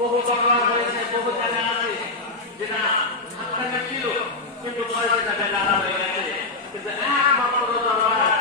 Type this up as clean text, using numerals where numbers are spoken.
বহু দরবার হয়েছে, বহু জায়গা আছে যেটা সাতটাকে ছিল কিন্তু পরে সেটা বেলা হয়ে গেছে। কিন্তু একমাত্র দরবার